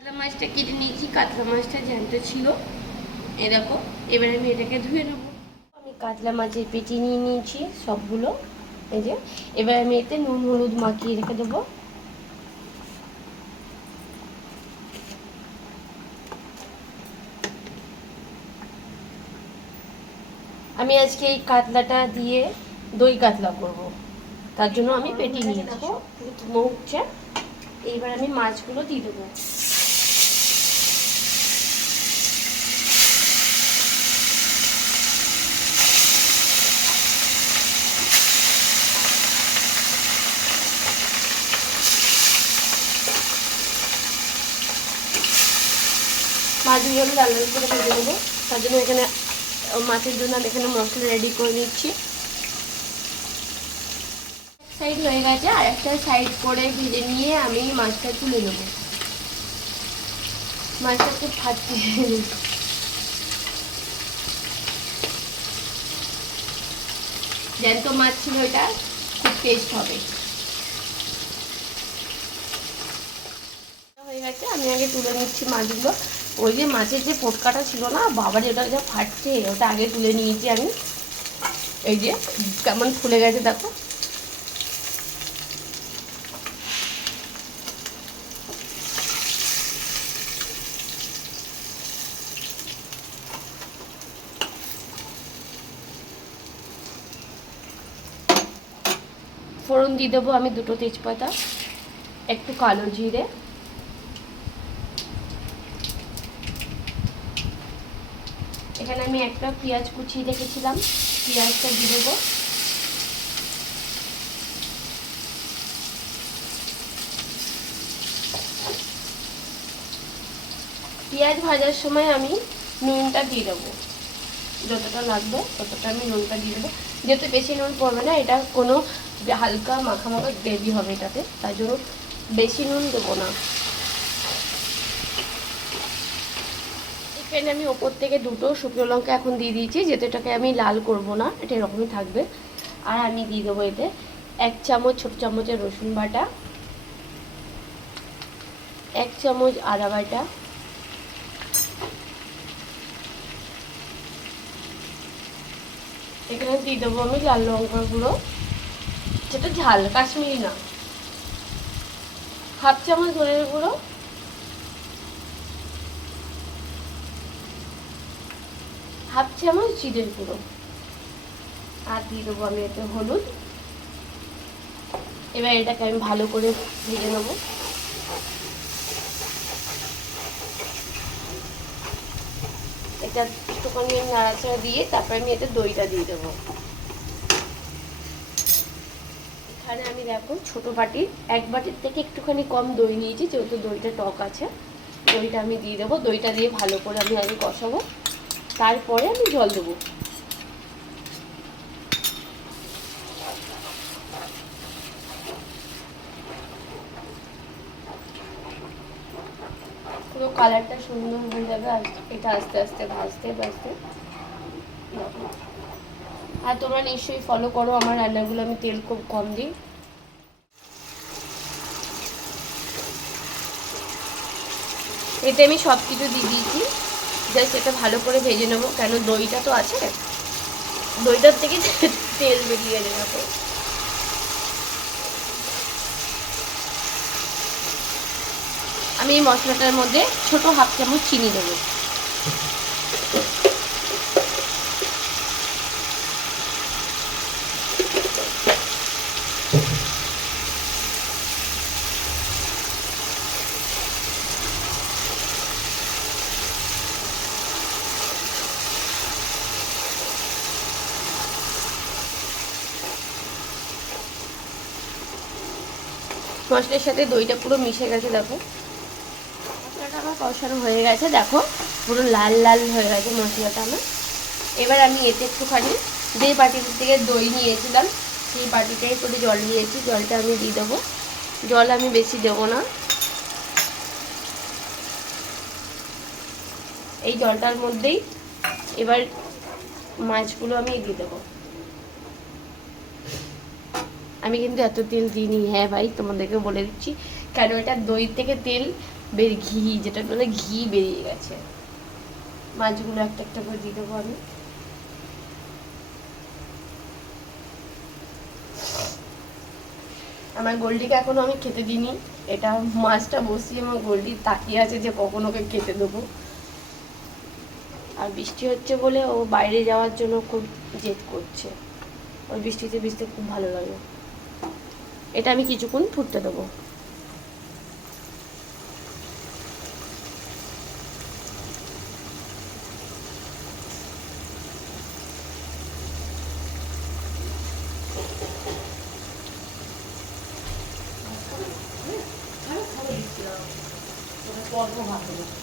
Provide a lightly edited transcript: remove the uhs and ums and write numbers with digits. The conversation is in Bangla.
কাতলা মাছটা কেটে নিয়েছি, কাতলা মাছটা জ্যান্ত ছিল। এই দেখো, এবার আমি এটাকে ধুয়ে নেবো। আমি কাতলা মাছের পেটি নিয়ে নিয়েছি সবগুলো। এই যে, এবার আমি এতে নুন হলুদ মাখিয়ে রেখে দেবো। আমি আজকে এই কাতলাটা দিয়ে দই কাতলা করব, তার জন্য আমি পেটি নিয়ে দেখো উঠছে। এইবার আমি মাছগুলো দিয়ে দেবো। মাছগুলো আমি লাল লাল করে ভেজে নেবো, তার জন্য এখানে মাছের জন্য আমি এখানে মশলা রেডি করে নিচ্ছি। সাইড হয়ে গেছে, আর একটা সাইড করে ভেজে নিয়ে আমি মাছটা তুলে নেবো। মাছটা খুব ফাটছে, জ্যান্ত মাছ ছিল, এটা খুব টেস্ট হবে। হয়ে গেছে, আমি আগে তুলে নিচ্ছি মাছগুলো। ওই যে মাছের যে পোটকাটা ছিল না, বাবার ওটা যা ফাটছে, ওটা আগে তুলে নিয়েছি আমি। এই যে কেমন ফুলে গেছে দেখো। ফোড়ন দিয়ে দেবো আমি দুটো তেজপাতা, একটু কালো জিরে, এখানে আমি একটা পেঁয়াজ কুচিয়ে রেখেছিলাম, পেঁয়াজটা দিয়ে দেবো। পেঁয়াজ ভাজার সময় আমি নুনটা দিয়ে দেবো, যতটা লাগবে ততটা আমি নুনটা দিয়ে দেবো। যেহেতু বেশি নুন পড়বে না, এটা কোনো হালকা মাখা মাখা গ্রেভি হবে এটাতে, তাই জন্য বেশি নুন দেবো না। এখানে আমি ওপর থেকে দুটো শুকনো লঙ্কা এখন দিয়ে দিয়েছি, যেহেতু এটাকে আমি লাল করব না, এটা এরকমই থাকবে। আর আমি দিয়ে দেবো এতে 1 চামচ ছোটো চামচের রসুন বাটা, 1 চামচ আদা বাটা, এখানে দিয়ে দেবো আমি লাল লঙ্কার গুঁড়ো, যেটা ঝাল, কাশ্মীরি না। 1/2 চামচ ধনের গুঁড়ো, 1/2 চামচ জিরের গুঁড়ো, আর দিয়ে দেবো আমি এতে হলুদ। এবার এটাকে আমি ভালো করে ভেজে নেবো। এটা একটুখানি নাড়াচাড়া দিয়ে তারপরে আমি এতে দইটা দিয়ে দেবো। এখানে আমি দেখো ছোটো বাটির 1 বাটির থেকে একটুখানি কম দই নিয়েছি, যেহেতু দইটা টক আছে। দইটা আমি দিয়ে দেবো, দইটা দিয়ে ভালো করে আমি আগে কষাবো, তারপরে আমি জল দেবো। পুরো কালারটা সুন্দর হয়ে যাবে এটা আস্তে আস্তে ভাজতে ভাজতে। আর তোমরা নিশ্চয়ই ফলো করো আমার রান্নাগুলো, আমি তেল খুব কম দিই। এতে আমি সব কিছু দিয়ে দিয়েছি, জাস্ট এটা ভালো করে ভেজে নেবো, কেন দইটা তো আছে, দইটার থেকে তেল বেরিয়ে যাবে। আমি এই মশলাটার মধ্যে ছোট 1/2 চামচ চিনি দেবো। মশলার সাথে দইটা পুরো মিশে গেছে দেখো। মশলাটা আমার কষানো হয়ে গেছে দেখো, পুরো লাল লাল হয়ে গেছে মশলাটা আমার। এবার আমি এতে একটুখানি যে বাটির থেকে দই নিয়েছিলাম সেই বাটিটাই করে জল নিয়েছি, জলটা আমি দিয়ে দেবো। জল আমি বেশি দেবো না, এই জলটার মধ্যেই এবার মাছগুলো আমি দিয়ে দেবো। আমি কিন্তু এত তেল দিইনি, হ্যাঁ ভাই তোমাদেরকে বলে দিচ্ছি, কেন এটা দই থেকে তেল ঘি, যেটা বলে ঘি বেরিয়ে গেছে। মাছগুলো একটা একটা করে দিয়ে দেবো আমি। আমার গোল্ডিকে এখনো আমি খেতে দিইনি। এটা মাছটা বসিয়ে আমার গোল্ডি তাকিয়ে আছে যে কখন ওকে খেতে দেবো। আর বৃষ্টি হচ্ছে বলে ও বাইরে যাওয়ার জন্য খুব জেদ করছে। ওর বৃষ্টিতে ভিজতে খুব ভালো লাগে। এটা আমি কিছুক্ষণ ফুটতে দেবো। অল্প ভাত দেবো।